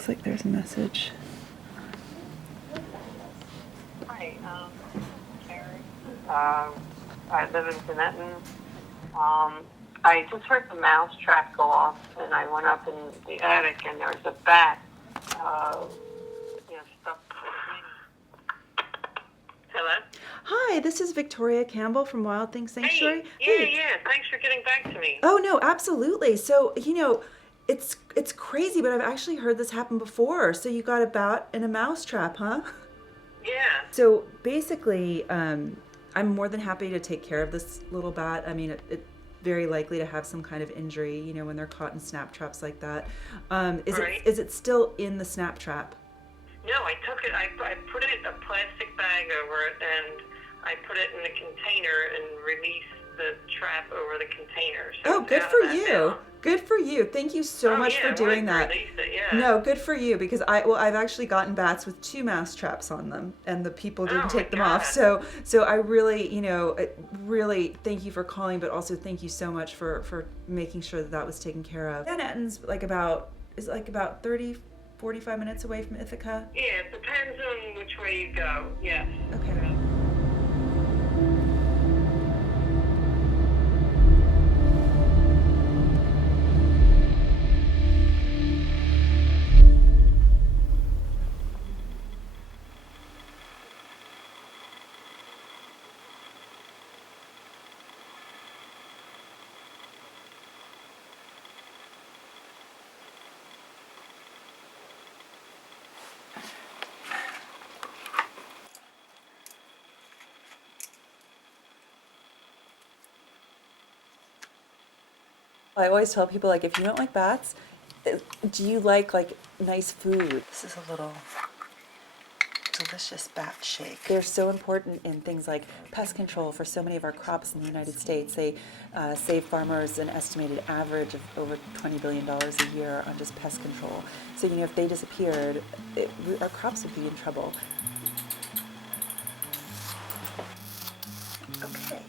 Looks like there's a message. Hi, Terry. I live in Denton. I just heard the mouse trap go off, and I went up in the attic, and there was a bat, stuck. Hello? Hi, this is Victoria Campbell from Wild Things Sanctuary. Yeah. Thanks for getting back to me. Oh, no, absolutely. So, it's crazy, but I've actually heard this happen before. So you got a bat in a mouse trap, huh? Yeah. So basically, I'm more than happy to take care of this little bat. I mean, it's very likely to have some kind of injury, when they're caught in snap traps like that. Is it still in the snap trap? No, I took it. I put it in a plastic bag over it, and I put it in the container and released the trap over the container. So good for you. Now. Good for you. Thank you so much for doing that. No, good for you, because I've actually gotten bats with 2 mouse traps on them, and the people didn't take them off. So I really, really thank you for calling, but also thank you so much for making sure that was taken care of. Manhattan's about 30, 45 minutes away from Ithaca. Yeah, it depends on which way you go. Yes. Okay. I always tell people, if you don't like bats, do you like nice food? This is a little delicious bat shake. They're so important in things like pest control for so many of our crops in the United States. They save farmers an estimated average of over $20 billion a year on just pest control. So, if they disappeared, our crops would be in trouble. Okay,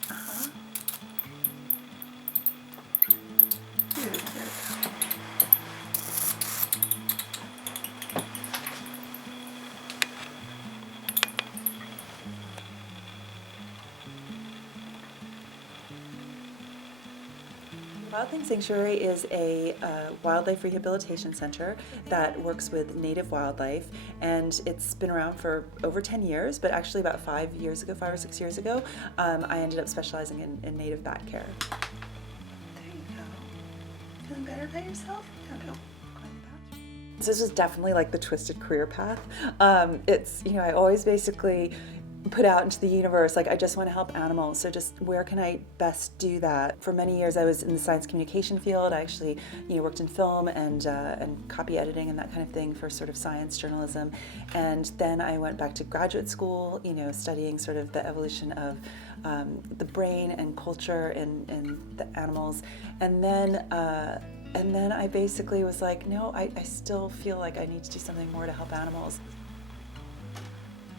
Wild Things Sanctuary is a wildlife rehabilitation center that works with native wildlife, and it's been around for over 10 years, but actually about 5 or 6 years ago, I ended up specializing in native bat care. There you go. Feeling better about yourself? Go. This was definitely the twisted career path. It's, I always basically put out into the universe, I just want to help animals, so just where can I best do that? For many years I was in the science communication field. I actually worked in film and copy editing and that kind of thing for sort of science journalism, and then I went back to graduate school, studying sort of the evolution of the brain and culture in the animals, and then I basically was no, I still feel like I need to do something more to help animals.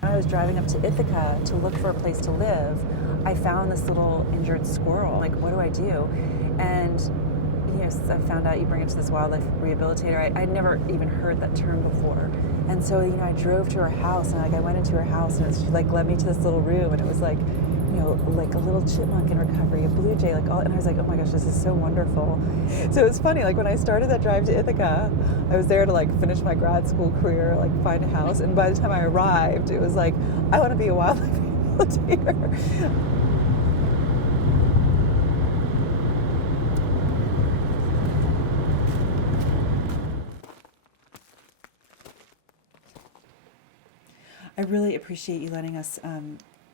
When I was driving up to Ithaca to look for a place to live, I found this little injured squirrel. What do I do? And I found out you bring it to this wildlife rehabilitator. I'd never even heard that term before. And so, I drove to her house, and I went into her house, and she led me to this little room, and it was like a little chipmunk in recovery, a blue jay, and I was oh my gosh, this is so wonderful. So it's funny, when I started that drive to Ithaca, I was there to finish my grad school career, find a house, and by the time I arrived, it was I want to be a wildlife rehabilitator. I really appreciate you letting us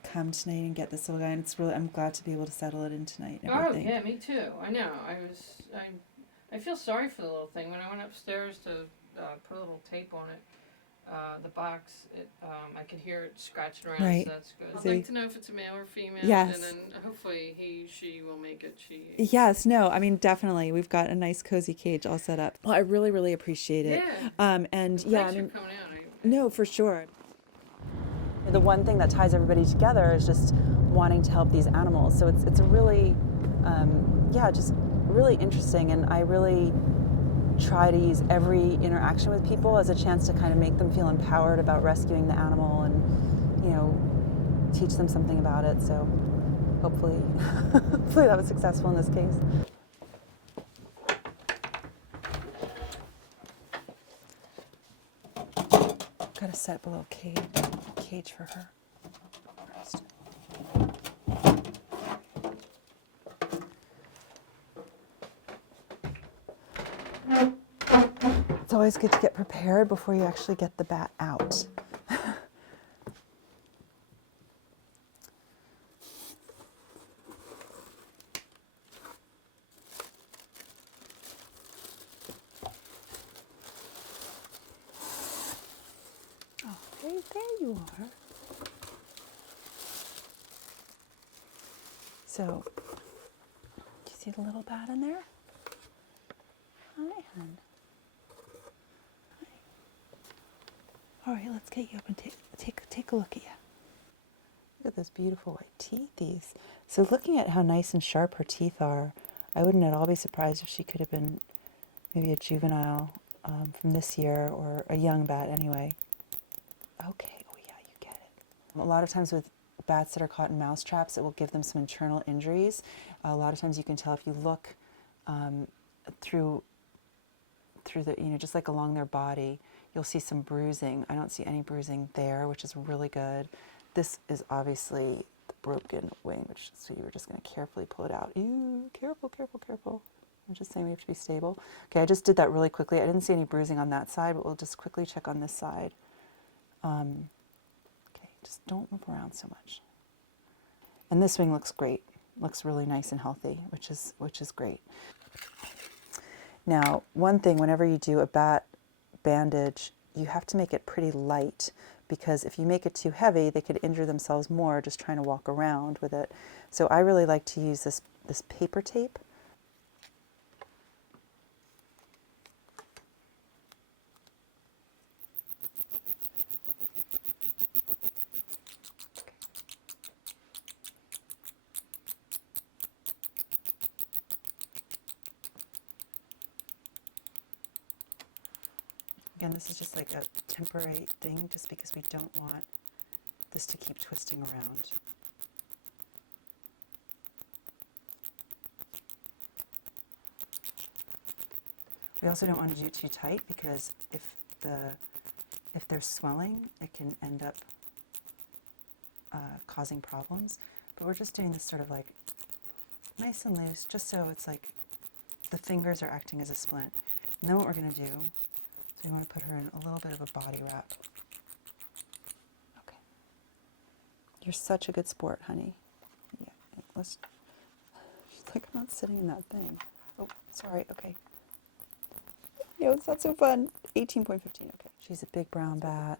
come tonight and get this little guy, and I'm glad to be able to settle it in tonight and everything. Oh yeah, me too. I know. I feel sorry for the little thing. When I went upstairs to put a little tape on it, the box, I could hear it scratching around. Right. So that's good. I'd like to know if it's a male or female. Yes. And then hopefully she will make it. Yes. No. I mean, definitely. We've got a nice cozy cage all set up. Well, I really, really appreciate it. Yeah. And Thanks yeah, for coming out. No, for sure. The one thing that ties everybody together is just wanting to help these animals. So it's a really, just really interesting, and I really, try to use every interaction with people as a chance to kind of make them feel empowered about rescuing the animal and, you know, teach them something about it. So hopefully, hopefully that was successful in this case. Got to set up a little cage for her. First. It's always good to get prepared before you actually get the bat out. There you are. So, do you see the little bat in there? Hi, hon. Hi. All right, let's get you up and take a look at you. Look at those beautiful white teethies. So, looking at how nice and sharp her teeth are, I wouldn't at all be surprised if she could have been maybe a juvenile from this year, or a young bat anyway. Okay, oh yeah, you get it. A lot of times with bats that are caught in mouse traps, it will give them some internal injuries. A lot of times you can tell if you look through the, you know, just like along their body, you'll see some bruising. I don't see any bruising there, which is really good. This is obviously the broken wing, so you were just going to carefully pull it out. Ew, careful, careful, careful. I'm just saying we have to be stable. Okay, I just did that really quickly. I didn't see any bruising on that side, but we'll just quickly check on this side. Okay, just don't move around so much. And this wing looks great. Looks really nice and healthy, which is great. Now, one thing, whenever you do a bat bandage, you have to make it pretty light, because if you make it too heavy, they could injure themselves more just trying to walk around with it. So I really like to use this paper tape. Again, this is just like a temporary thing, just because we don't want this to keep twisting around. We also don't want to do it too tight, because if there's swelling, it can end up causing problems. But we're just doing this sort of like nice and loose, just so it's like the fingers are acting as a splint. And then what we're going to do, so we want to put her in a little bit of a body wrap. Okay. You're such a good sport, honey. Yeah, she's like, I'm not sitting in that thing. Oh, sorry, okay. No, it's not so fun. 18.15, okay. She's a big brown bat.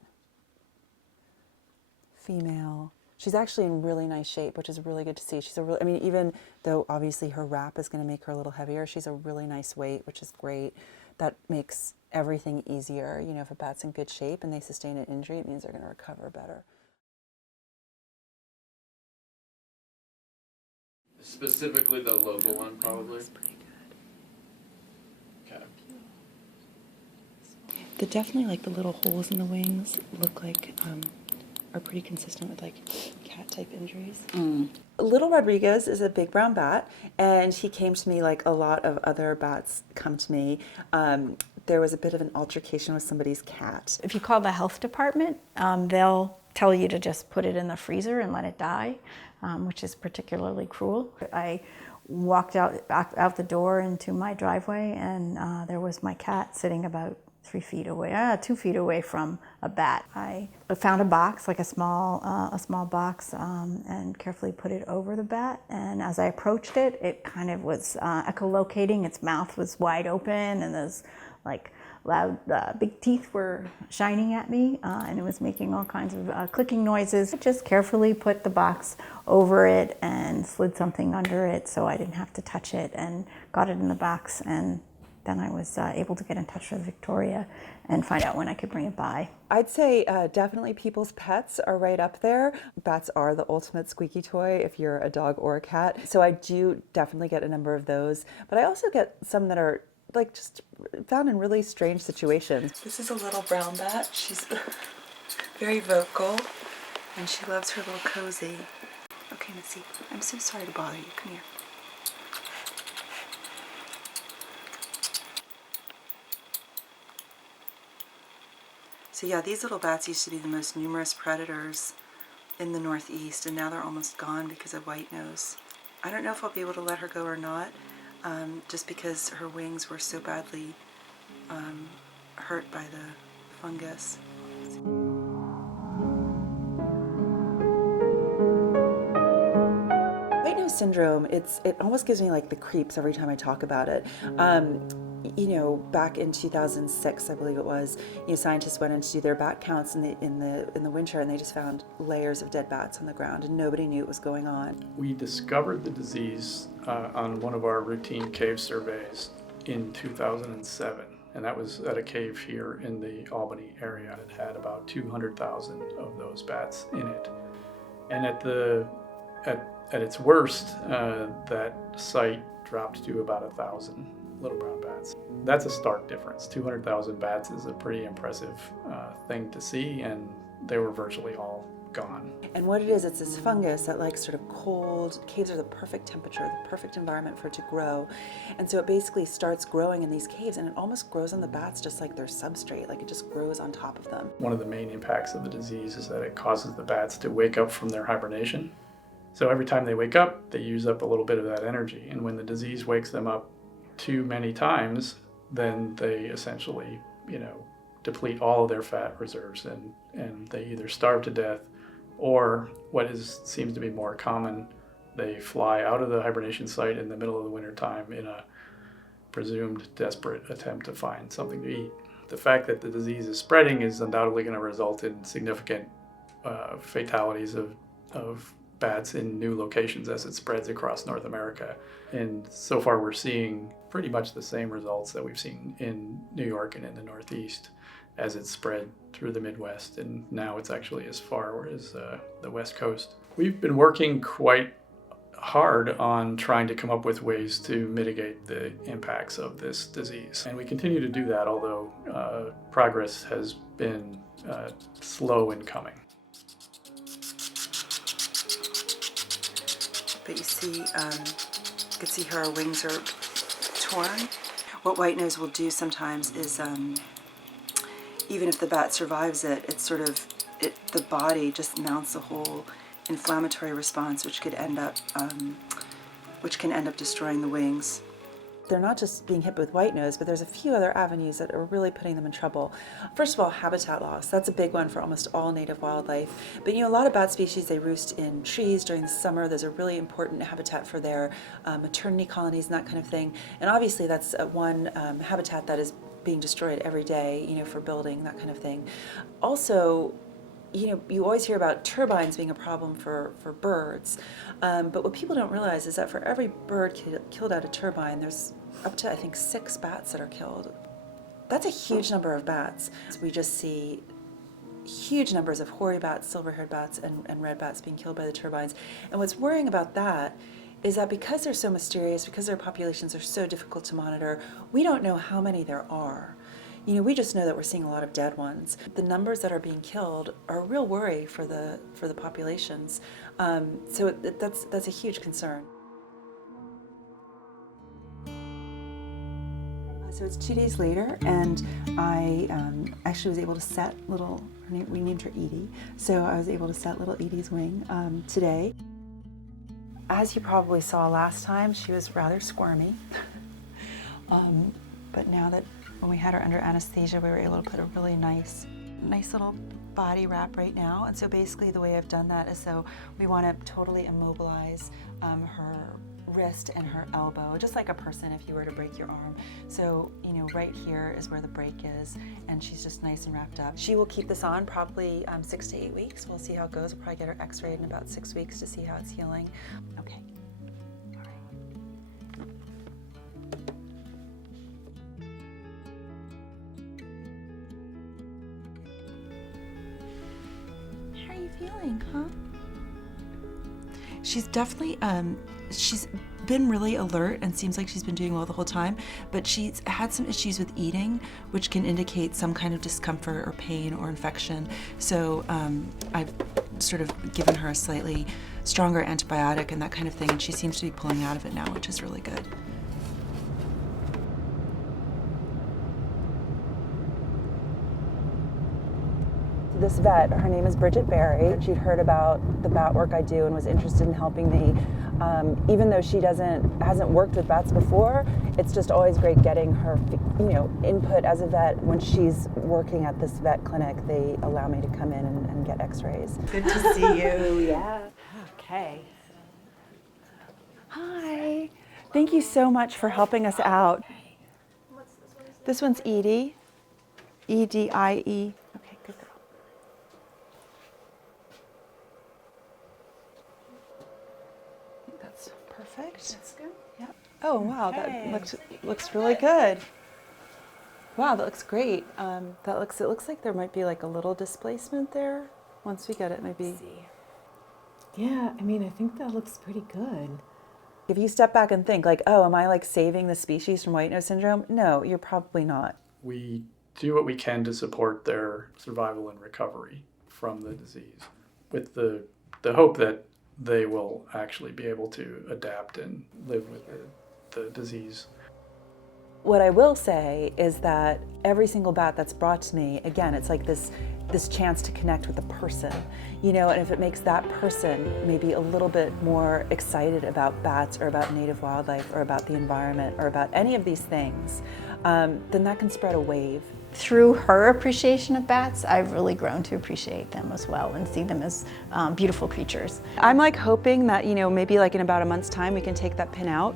Female. She's actually in really nice shape, which is really good to see. She's I mean, even though obviously her wrap is going to make her a little heavier, she's a really nice weight, which is great. That makes everything easier. You know, if a bat's in good shape and they sustain an injury, it means they're going to recover better. Specifically the local one, probably? That's pretty good. Okay. Definitely like the little holes in the wings look like are pretty consistent with like cat type injuries. Little Rodriguez is a big brown bat, and he came to me like a lot of other bats come to me. There was a bit of an altercation with somebody's cat. If you call the health department, they'll tell you to just put it in the freezer and let it die, which is particularly cruel. I walked out the door into my driveway, and there was my cat sitting about 2 feet away from a bat. I found a box, like a small box, and carefully put it over the bat. And as I approached it, it kind of was echolocating. Its mouth was wide open, and those like loud, big teeth were shining at me, and it was making all kinds of clicking noises. I just carefully put the box over it and slid something under it so I didn't have to touch it, and got it in the box. And then I was able to get in touch with Victoria and find out when I could bring it by. I'd say definitely people's pets are right up there. Bats are the ultimate squeaky toy if you're a dog or a cat. So I do definitely get a number of those. But I also get some that are like just found in really strange situations. This is a little brown bat. She's very vocal, and she loves her little cozy. Okay, Missy, I'm so sorry to bother you. Come here. So yeah, these little bats used to be the most numerous predators in the Northeast, and now they're almost gone because of white nose. I don't know if I'll be able to let her go or not, just because her wings were so badly hurt by the fungus. White nose syndrome, it almost gives me like the creeps every time I talk about it. You know, back in 2006, I believe it was, you know, scientists went in to do their bat counts in the winter, and they just found layers of dead bats on the ground, and nobody knew what was going on. We discovered the disease on one of our routine cave surveys in 2007, and that was at a cave here in the Albany area. It had about 200,000 of those bats in it, and at its worst, that site dropped to about 1,000 little brown bats. That's a stark difference. 200,000 bats is a pretty impressive thing to see, and they were virtually all gone. And what it is, it's this fungus that likes sort of cold. Caves are the perfect temperature, the perfect environment for it to grow. And so it basically starts growing in these caves, and it almost grows on the bats just like their substrate, like it just grows on top of them. One of the main impacts of the disease is that it causes the bats to wake up from their hibernation. So every time they wake up, they use up a little bit of that energy. And when the disease wakes them up too many times, then they essentially, deplete all of their fat reserves, and they either starve to death, or seems to be more common, they fly out of the hibernation site in the middle of the winter time in a presumed desperate attempt to find something to eat. The fact that the disease is spreading is undoubtedly going to result in significant fatalities of bats in new locations as it spreads across North America. And so far we're seeing pretty much the same results that we've seen in New York and in the Northeast as it spread through the Midwest, and now it's actually as far as the West Coast. We've been working quite hard on trying to come up with ways to mitigate the impacts of this disease. And we continue to do that, although progress has been slow in coming. But you see, you can see her wings are torn. What white nose will do sometimes is, even if the bat survives it, the body just mounts a whole inflammatory response, which can end up destroying the wings. They're not just being hit with white nose, but there's a few other avenues that are really putting them in trouble. First of all, habitat loss. That's a big one for almost all native wildlife. But a lot of bat species, they roost in trees during the summer. Those are really important habitat for their maternity colonies and that kind of thing. And obviously that's one habitat that is being destroyed every day, for building, that kind of thing. Also, you always hear about turbines being a problem for birds, but what people don't realize is that for every bird killed at a turbine, there's up to, I think, 6 bats that are killed. That's a huge number of bats. We just see huge numbers of hoary bats, silver-haired bats, and red bats being killed by the turbines. And what's worrying about that is that because they're so mysterious, because their populations are so difficult to monitor, we don't know how many there are. We just know that we're seeing a lot of dead ones. The numbers that are being killed are a real worry for the populations. So that's a huge concern. So it's 2 days later, and I actually was able to set we named her Edie, so I was able to set little Edie's wing today. As you probably saw last time, she was rather squirmy. But now that when we had her under anesthesia, we were able to put a really nice little body wrap right now. And so basically the way I've done that is, so we want to totally immobilize her wrist and her elbow, just like a person if you were to break your arm. So, right here is where the break is, and she's just nice and wrapped up. She will keep this on probably 6 to 8 weeks. We'll see how it goes. We'll probably get her x-rayed in about 6 weeks to see how it's healing. Okay. All right. How are you feeling, huh? She's definitely, she's been really alert and seems like she's been doing well the whole time, but she's had some issues with eating, which can indicate some kind of discomfort or pain or infection. So I've sort of given her a slightly stronger antibiotic and that kind of thing, and she seems to be pulling out of it now, which is really good. This vet, her name is Bridget Berry. She'd heard about the bat work I do and was interested in helping me. Even though she hasn't worked with bats before, it's just always great getting her, input as a vet. When she's working at this vet clinic, they allow me to come in and get x-rays. Good to see you. Yeah. Okay. Hi. Thank you so much for helping us out. This one's Edie. E-D-I-E. Okay, good girl. I think that's perfect. That's good. Yep. Oh wow, Okay. that looks really good. Wow, that looks great. It looks like there might be like a little displacement there. Once we get it, maybe. Yeah, I mean, I think that looks pretty good. If you step back and think like, oh, am I like saving the species from white nose syndrome? No, you're probably not. We do what we can to support their survival and recovery from the disease, with the hope that they will actually be able to adapt and live with the disease. What I will say is that every single bat that's brought to me, again, it's like this chance to connect with a person, and if it makes that person maybe a little bit more excited about bats or about native wildlife or about the environment or about any of these things, then that can spread a wave. Through her appreciation of bats, I've really grown to appreciate them as well and see them as beautiful creatures. I'm like hoping that, maybe like in about a month's time we can take that pin out.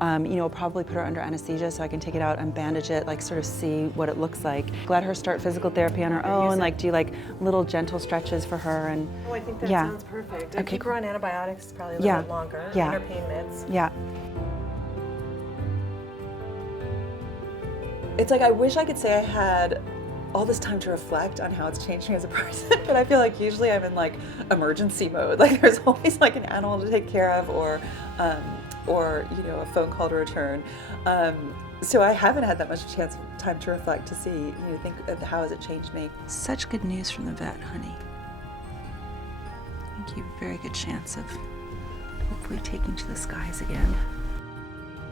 We'll probably put her under anesthesia so I can take it out and bandage it, like sort of see what it looks like. Let her start physical therapy on her own, like do like little gentle stretches for her. And Oh, I think that yeah. sounds perfect. Okay. Keep her on antibiotics probably a little Yeah. bit longer. Yeah. And her pain meds. yeah. It's like I wish I could say I had all this time to reflect on how it's changed me as a person, but I feel like usually I'm in like emergency mode. Like there's always like an animal to take care of or a phone call to return. So I haven't had that much time to reflect to see, think of how has it changed me. Such good news from the vet, honey. I think you have a very good chance of hopefully taking to the skies again.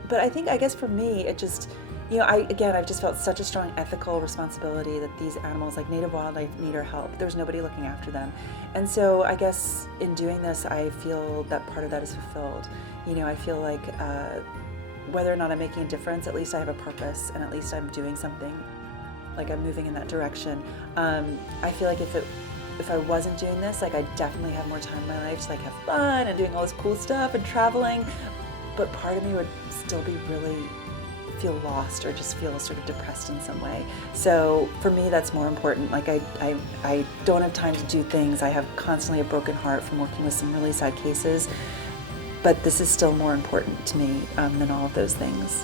But I guess for me, it just, I've just felt such a strong ethical responsibility that these animals, like native wildlife, need our help. There's nobody looking after them. And so I guess in doing this, I feel that part of that is fulfilled. I feel like whether or not I'm making a difference, at least I have a purpose and at least I'm doing something, like I'm moving in that direction. I feel like if I wasn't doing this, like I definitely have more time in my life to like have fun and doing all this cool stuff and traveling, but part of me would still be really feel lost or just feel sort of depressed in some way. So for me, that's more important. Like I don't have time to do things. I have constantly a broken heart from working with some really sad cases, but this is still more important to me than all of those things.